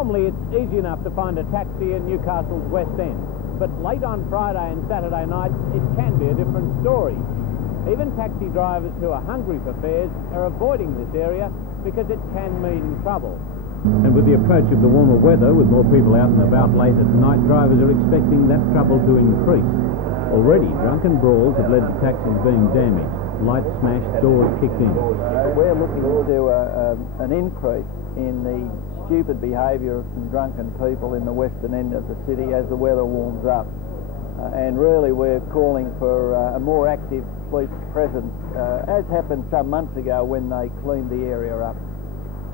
Normally it's easy enough to find a taxi in Newcastle's West End, but late on Friday and Saturday nights it can be a different story. Even taxi drivers who are hungry for fares are avoiding this area because it can mean trouble. And with the approach of the warmer weather, with more people out and about late at night, drivers are expecting that trouble to increase. Already, drunken brawls have led to taxis being damaged, lights smashed, doors kicked in. We're looking to an increase in the stupid behaviour of some drunken people in the western end of the city as the weather warms up. And really we're calling for a more active police presence, as happened some months ago when they cleaned the area up.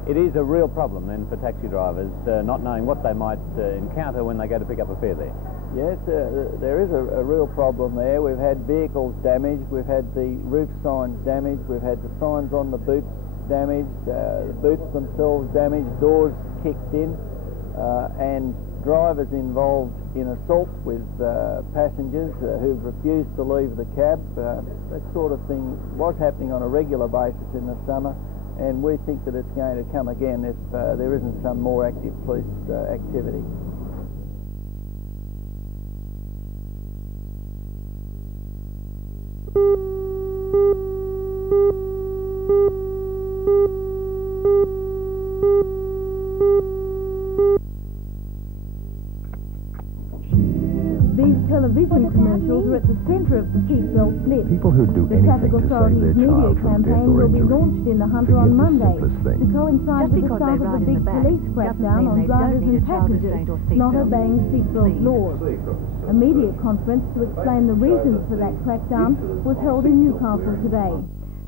It is a real problem then for taxi drivers, not knowing what they might encounter when they go to pick up a fare there. Yes, there is a real problem there. We've had vehicles damaged, we've had the roof signs damaged, we've had the signs on the boots damaged, the boots themselves damaged, doors kicked in, and drivers involved in assault with passengers who've refused to leave the cab. That sort of thing was happening on a regular basis in the summer, and we think that it's going to come again if there isn't some more active police activity. These television commercials are at the centre of the seatbelt blitz. People who do The anything Traffic to save Authority's their media child from death campaign or will be injury launched in the Hunter forget on the Monday simplest thing. to coincide Just with the because start they of ride the in big the back police doesn't crackdown mean on they drivers don't need and a child passengers restraint or not seatbelt. obeying seatbelt Please. laws. A media conference to explain the reasons for that crackdown was held in Newcastle today.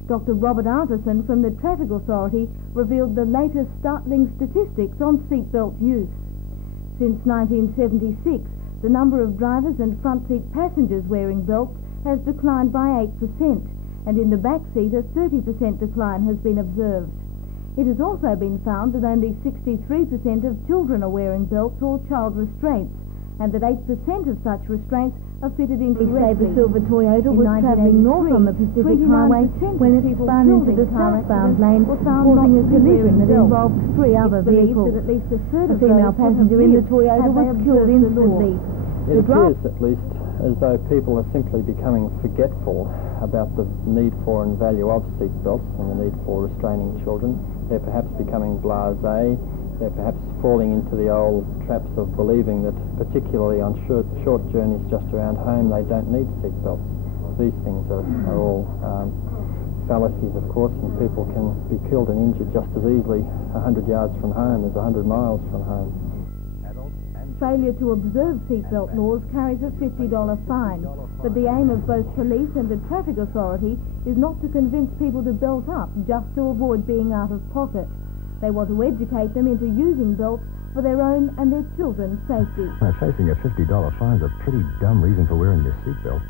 Dr. Robert Arterson from the Traffic Authority revealed the latest startling statistics on seatbelt use. Since 1976, the number of drivers and front seat passengers wearing belts has declined by 8%, and in the back seat a 30% decline has been observed. It has also been found that only 63% of children are wearing belts or child restraints, and that 8% of such restraints are fitted into The silver Toyota was travelling north on the Pacific Highway when it spun into the southbound lane, causing a collision that involved 3 other vehicles. At least a third A of female those passenger in the Toyota was killed instantly. It appears, at least, as though people are simply becoming forgetful about the need for and value of seatbelts and the need for restraining children. They're perhaps becoming blasé. They're perhaps falling into the old traps of believing that, particularly on short journeys just around home, they don't need seatbelts. These things are all fallacies, of course, and people can be killed and injured just as easily 100 yards from home as 100 miles from home. Failure to observe seatbelt laws carries a $50 fine, but the aim of both police and the Traffic Authority is not to convince people to belt up just to avoid being out of pocket. They want to educate them into using belts for their own and their children's safety. Facing a $50 fine is a pretty dumb reason for wearing your seatbelt.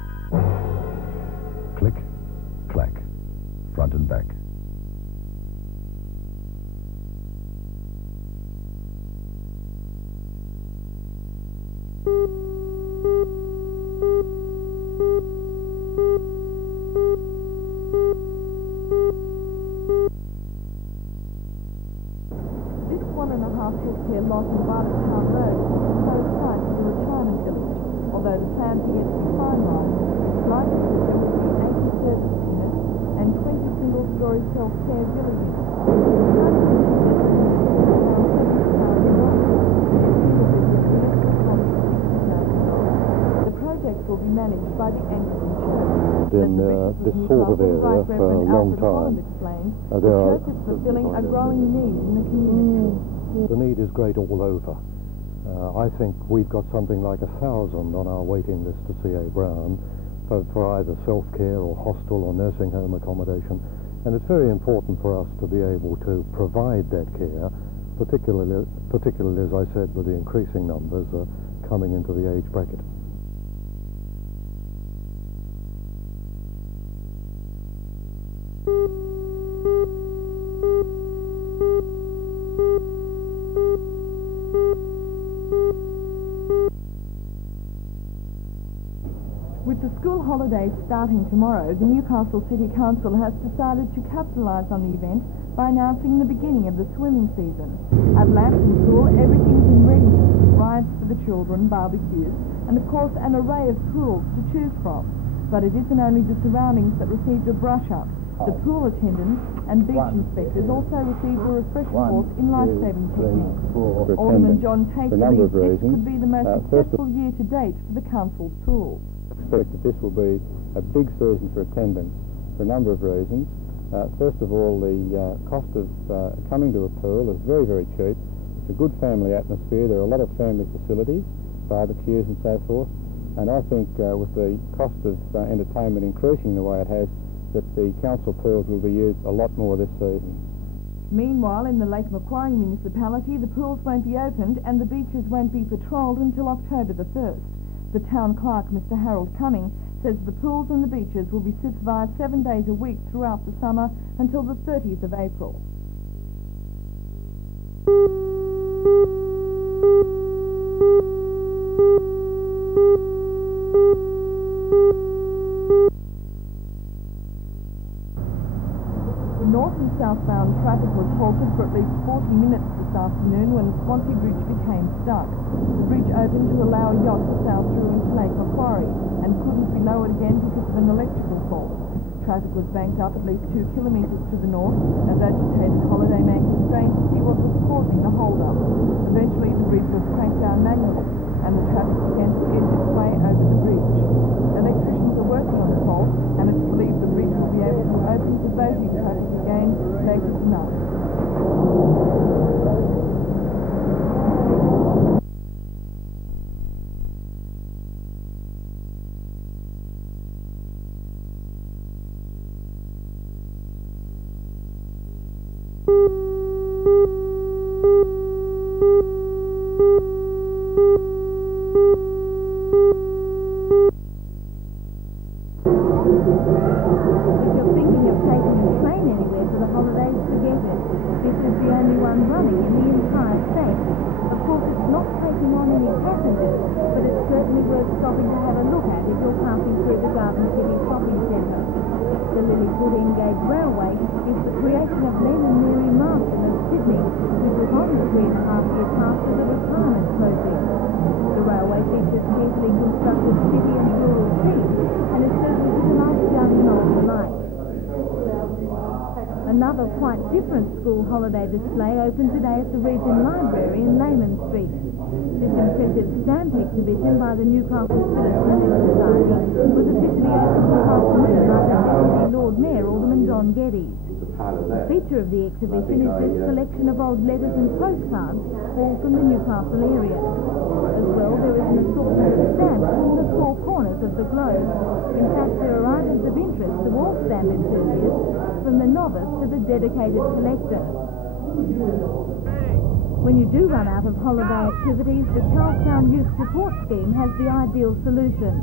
Click, clack, front and back. This 1.5 hectare lot in Bartlett Town Road is so site for the retirement village, although the plans are yet to be finalised. Like it, there will be 80 service units and 20 single-storey self-care villa units. The project will be managed by the Anglican Church. In this sort of area for a long time. The church is fulfilling a growing need in the community. The need is great all over. I think we've got something like 1,000 on our waiting list to CA Brown for either self-care or hostel or nursing home accommodation. And it's very important for us to be able to provide that care, particularly as I said, with the increasing numbers coming into the age bracket. With the school holidays starting tomorrow, the Newcastle City Council has decided to capitalise on the event by announcing the beginning of the swimming season. At Lambton School, everything's in readiness: rides for the children, barbecues, and of course an array of pools to choose from. But it isn't only the surroundings that received a brush-up. The pool attendants and beach inspectors also received a refresher course in life-saving techniques. Alderman John Tate believes this could be the most successful year to date for the council's pools. I expect that this will be a big season for attendance for a number of reasons. First of all, the cost of coming to a pool is very, very cheap. It's a good family atmosphere. There are a lot of family facilities, barbecues and so forth. And I think with the cost of entertainment increasing the way it has, that the council pools will be used a lot more this season. Meanwhile, in the Lake Macquarie municipality, the pools won't be opened and the beaches won't be patrolled until October the 1st. The town clerk, Mr. Harold Cumming, says the pools and the beaches will be supervised 7 days a week throughout the summer until the 30th of April. North and southbound traffic was halted for at least 40 minutes this afternoon when the Swansea Bridge became stuck. The bridge opened to allow a yacht to sail through into Lake Macquarie and couldn't be lowered again because of an electrical fault. Traffic was banked up at least 2 kilometres to the north as agitated holidaymakers strained to see what was causing the hold-up. Eventually the bridge was cranked down manually and the traffic began to edge its way over the bridge. Electricians are working on the fault and it's believed the bridge will be able to open to boating traffic again later tonight. If you're thinking of taking a train anywhere for the holidays, forget it. This is the only one running in the entire state. Of course, it's not taking on any passengers, but it's certainly worth stopping to have a look at if you're passing through the Garden City Shopping Centre. The Lilyfoot Engage Railway is the creation of Len and Mary Marston of Sydney, who took on the 3.5-year task as a retirement project. The railway features carefully constructed city and rural teams and is certainly to delight young and old alike. Another quite different school holiday display opened today at the Regent Library in Layman Street. This impressive stamp exhibition by the Newcastle Citizen Society was officially opened this afternoon by the Deputy Lord Mayor, Alderman John Geddes. The feature of the exhibition is this collection of old letters and postcards, all from the Newcastle area. As well, there is an assortment of stamps from the four corners of the globe. In fact, there are items of interest to all stamp enthusiasts, from the novice to the dedicated collector. When you do run out of holiday activities, the Charlestown Youth Support Scheme has the ideal solution.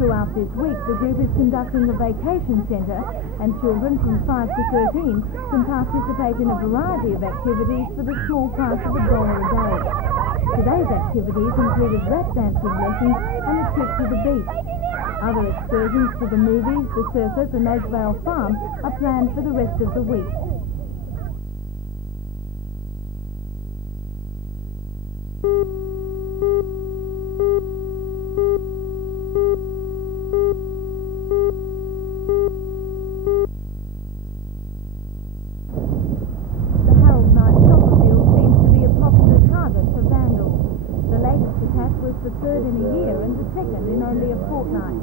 Throughout this week, the group is conducting a vacation centre and children from 5 to 13 can participate in a variety of activities for the small price of $1 a day. Today's activities included rap dancing lessons and a trip to the beach. Other excursions to the movies, the circus and Edgevale Farm are planned for the rest of the week. The third in a year and the second in only a fortnight.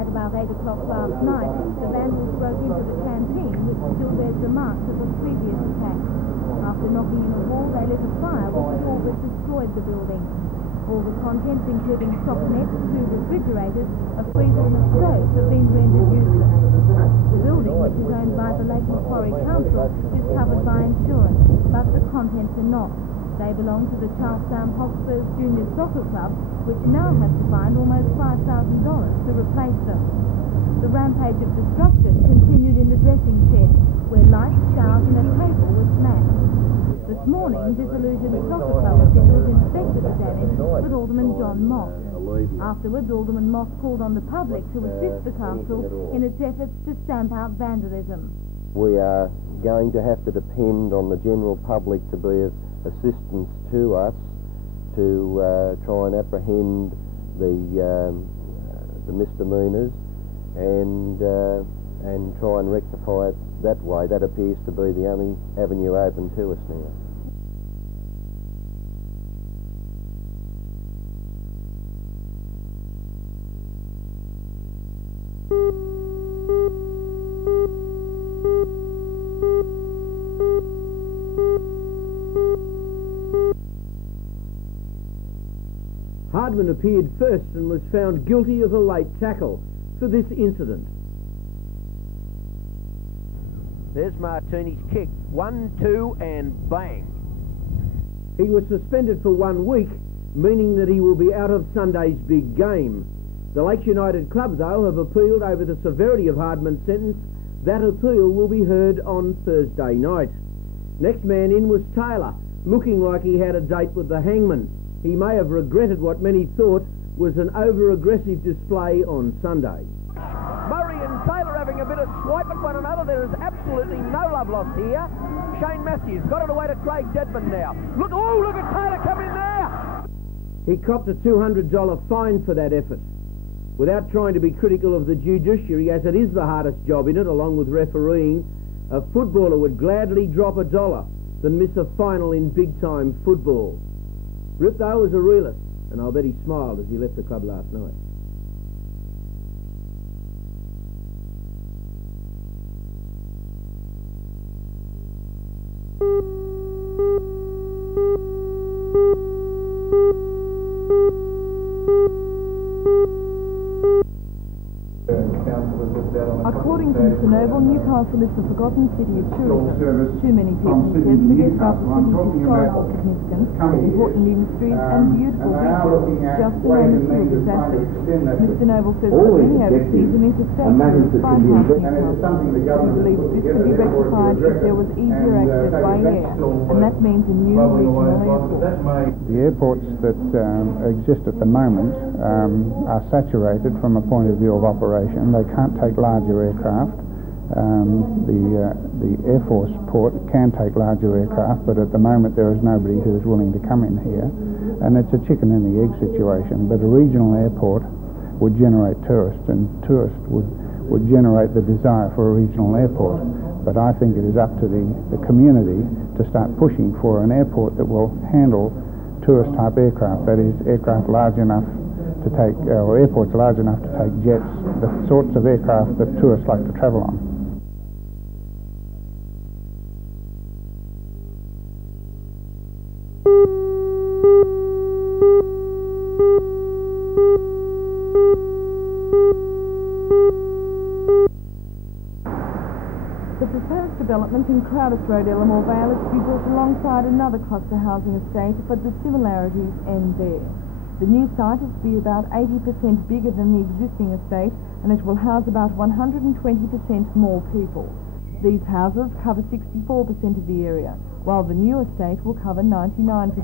At about 8 o'clock last night, the vandals broke into the canteen, which still bears the marks of a previous attack. After knocking in a wall, they lit a fire which had all but destroyed the building. All the contents, including stock nets, 2 refrigerators, a freezer and a stove, have been rendered useless. The building, which is owned by the Lake Macquarie Council, is covered by insurance, but the contents are not. They belong to the Charlestown Hotspurs Junior Soccer Club, which now has to find almost $5,000 to replace them. The rampage of destruction continued in the dressing shed, where lights, showers and a table were smashed. This morning, disillusioned soccer club officials inspected the damage with Alderman John Moss. Afterwards, Alderman Moss called on the public to assist the council in its efforts to stamp out vandalism. We are going to have to depend on the general public to be of assistance to us to try and apprehend the misdemeanors and try and rectify it that way. That appears to be the only avenue open to us now. Hardman appeared first and was found guilty of a late tackle for this incident. There's Martini's kick. 1, 2 and bang. He was suspended for 1 week, meaning that he will be out of Sunday's big game. The Lakes United Club, though, have appealed over the severity of Hardman's sentence. That appeal will be heard on Thursday night. Next man in was Taylor, looking like he had a date with the hangman. He may have regretted what many thought was an over-aggressive display on Sunday. Murray and Taylor having a bit of swipe at one another. There is absolutely no love lost here. Shane Matthews got it away to Craig Dedman now. Look at Taylor coming in there! He copped a $200 fine for that effort. Without trying to be critical of the judiciary, as it is the hardest job in it, along with refereeing, a footballer would gladly drop $1 than miss a final in big-time football. Rip, though, was a realist, and I'll bet he smiled as he left the club last night. According to Mr Noble, Newcastle is the forgotten city of tourism. Too many people, he says, forget about the city's historical significance, important industries and beautiful beaches, just to name a few of its assets. Mr Noble says that many overseas and interstate tourists bypass Newcastle. He believes this could be rectified if there was easier access by air, and that means a new regional airport. The airports that exist at the moment are saturated from a point of view of operation. They can't take larger aircraft. The Air Force port can take larger aircraft, but at the moment there is nobody who is willing to come in here, and it's a chicken and the egg situation. But a regional airport would generate tourists, and tourists would generate the desire for a regional airport. But I think it is up to the community to start pushing for an airport that will handle tourist type aircraft, that is, aircraft large enough to take, or airports large enough to take jets, the sorts of aircraft that tourists like to travel on. The proposed development in Crowders Road, Ellamore Vale, is to be built alongside another cluster housing estate, but the similarities end there. The new site is to be about 80% bigger than the existing estate, and it will house about 120% more people. These houses cover 64% of the area, while the new estate will cover 99%,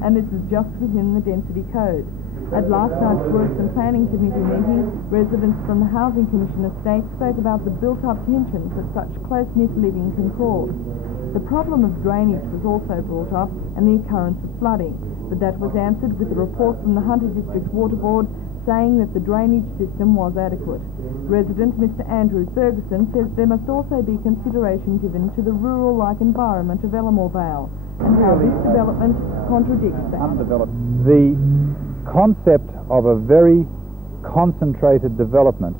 and this is just within the density code. At last night's Works and Planning Committee meeting, residents from the Housing Commission estate spoke about the built-up tensions that such close-knit living can cause. The problem of drainage was also brought up, and the occurrence of flooding, but that was answered with a report from the Hunter District Water Board saying that the drainage system was adequate. Resident Mr Andrew Ferguson says there must also be consideration given to the rural-like environment of Ellamore Vale, and how this development contradicts that. The concept of a very concentrated development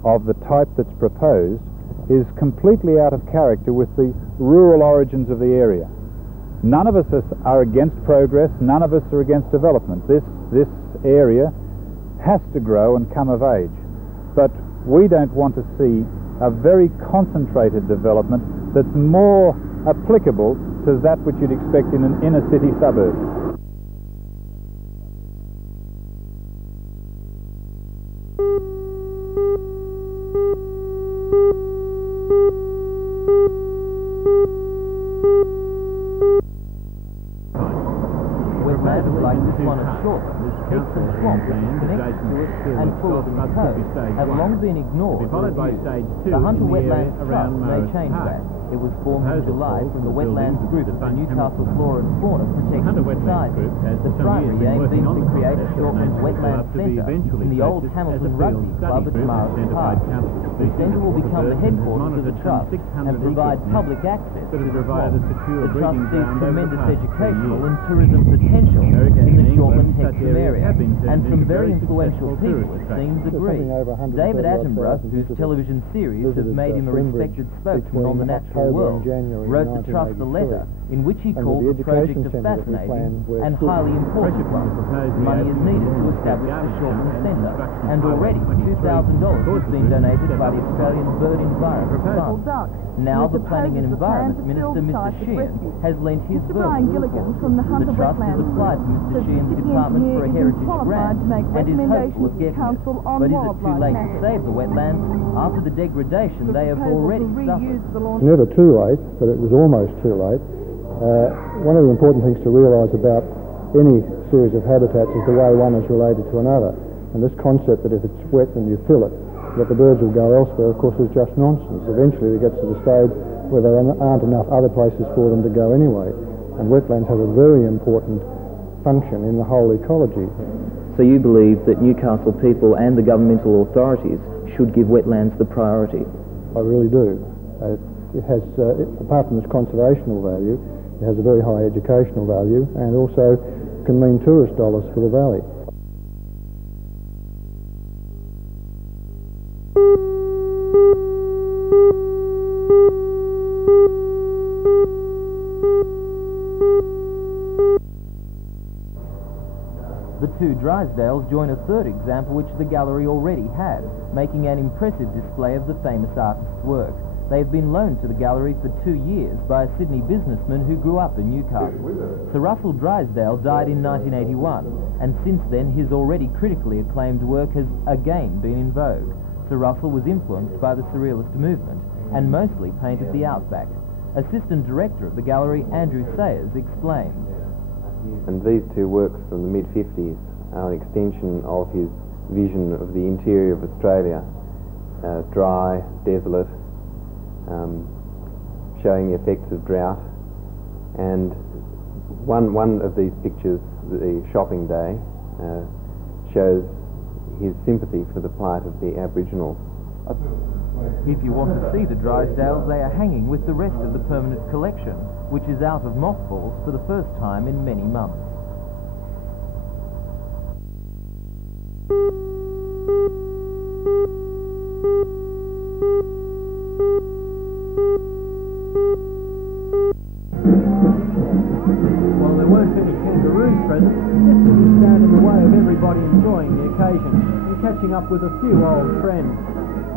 of the type that's proposed is completely out of character with the rural origins of the area. None of us are against progress, none of us are against development. This area has to grow and come of age. But we don't want to see a very concentrated development that's more applicable to that which you'd expect in an inner city suburb. Like this one shortland, peaks and swamps connected to it and full of the coast have long been ignored or abused. The Hunter Wetlands Trust may change that. It was formed in July from the Wetlands Group of the Newcastle Flora and Fauna Protection Society. The primary aim being to create a shortland wetland centre in the old Hamilton Rugby Club at Morrison Park. The centre will become the headquarters of the Trust and provide public access to the swamp. The Trust sees tremendous educational and tourism potential in the Shortland Hexham area, and from very influential people it seems agree. David Attenborough, whose television series have made him a respected spokesman on the natural world, wrote the Trust a letter in which he called the project a fascinating and highly important one. Money is needed to establish the Shortland Centre, and already $2,000 has been donated by the Australian Bird Environment Fund. Now the Planning and Environment Minister, Mr Sheehan, has lent his vote to the The Trust has applied to Mr Sheehan's Department for a Heritage Grant and is hopeful of getting it. But is it too late to save the wetlands? After the degradation they have already suffered. It's never too late, but it was almost too late. One of the important things to realise about any series of habitats is the way one is related to another. And this concept that if it's wet then you fill it, that the birds will go elsewhere, of course, is just nonsense. Eventually it gets to the stage where there aren't enough other places for them to go anyway. And wetlands have a very important function in the whole ecology. So you believe that Newcastle people and the governmental authorities should give wetlands the priority? I really do. It has, apart from its conservational value, it has a very high educational value and also can mean tourist dollars for the valley. The two Drysdales join a third example which the gallery already had, making an impressive display of the famous artist's work. They have been loaned to the gallery for 2 years by a Sydney businessman who grew up in Newcastle. Sir Russell Drysdale died in 1981, and since then his already critically acclaimed work has again been in vogue. Sir Russell was influenced by the Surrealist movement and mostly painted the outback. Assistant Director of the gallery, Andrew Sayers, explained. And these two works from the mid-50s are an extension of his vision of the interior of Australia, dry, desolate, showing the effects of drought. And one of these pictures, the shopping day, shows his sympathy for the plight of the Aboriginal. If you want to see the Drysdales, they are hanging with the rest of the permanent collection, which is out of mothballs for the first time in many months. While there weren't any kangaroos present, this didn't stand in the way of everybody enjoying the occasion and catching up with a few old friends.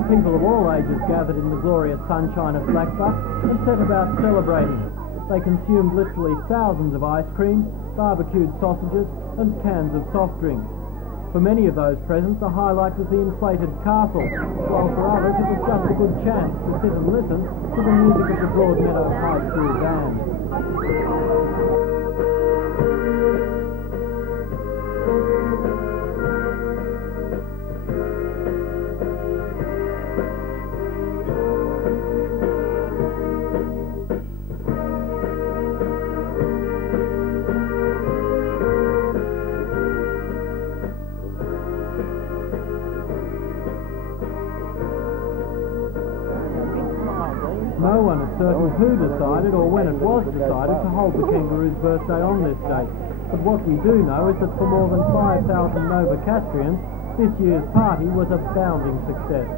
People of all ages gathered in the glorious sunshine of Blackbuck and set about celebrating. They consumed literally thousands of ice creams, barbecued sausages and cans of soft drinks. For many of those present, the highlight was the inflated castle, while for others it was just a good chance to sit and listen to the music of the Broadmeadow High School Band. No one is certain who decided or when it was decided to hold the kangaroo's birthday on this date, but what we do know is that for more than 5,000 Novocastrians, this year's party was a bounding success.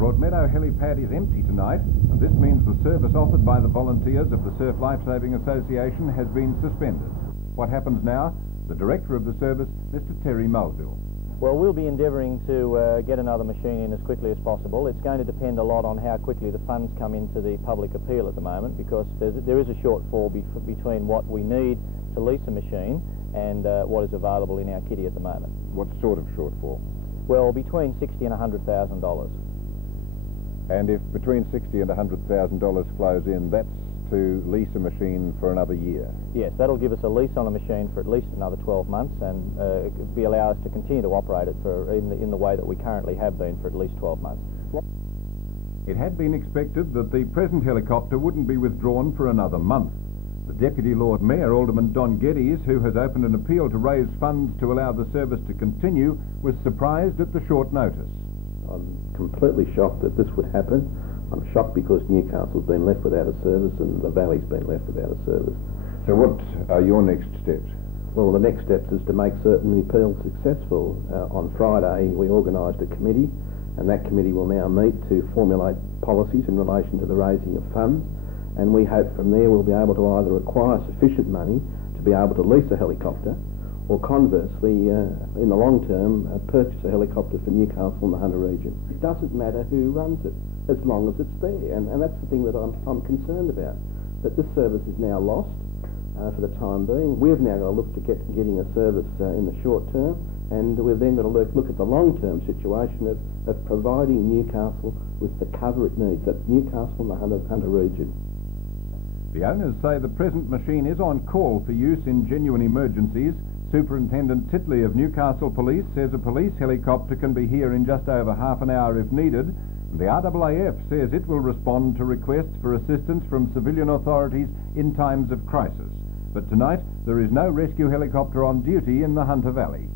Broadmeadow helipad is empty tonight, and this means the service offered by the volunteers of the Surf Lifesaving Association has been suspended. What happens now? The director of the service, Mr. Terry Mulvill. Well, we'll be endeavouring to get another machine in as quickly as possible. It's going to depend a lot on how quickly the funds come into the public appeal at the moment, because there is a shortfall between what we need to lease a machine and what is available in our kitty at the moment. What sort of shortfall? Well, between $60,000 and $100,000. And if between $60,000 and $100,000 flows in, that's to lease a machine for another year? Yes, that'll give us a lease on a machine for at least another 12 months and allow us to continue to operate it in the way that we currently have been for at least 12 months. It had been expected that the present helicopter wouldn't be withdrawn for another month. The Deputy Lord Mayor, Alderman Don Geddes, who has opened an appeal to raise funds to allow the service to continue, was surprised at the short notice. I'm completely shocked that this would happen. I'm shocked because Newcastle's been left without a service and the Valley's been left without a service. So what are your next steps? Well, the next steps is to make certain the appeal successful. On Friday we organised a committee, and that committee will now meet to formulate policies in relation to the raising of funds, and we hope from there we'll be able to either acquire sufficient money to be able to lease a helicopter, or conversely, in the long term, purchase a helicopter for Newcastle and the Hunter region. It doesn't matter who runs it, as long as it's there, and that's the thing that I'm concerned about, that this service is now lost for the time being. We've now got to look to getting a service in the short term, and we've then got to look at the long-term situation of providing Newcastle with the cover it needs, that's Newcastle and the Hunter region. The owners say the present machine is on call for use in genuine emergencies. Superintendent Titley of Newcastle Police says a police helicopter can be here in just over half an hour if needed. The RAAF says it will respond to requests for assistance from civilian authorities in times of crisis. But tonight there is no rescue helicopter on duty in the Hunter Valley.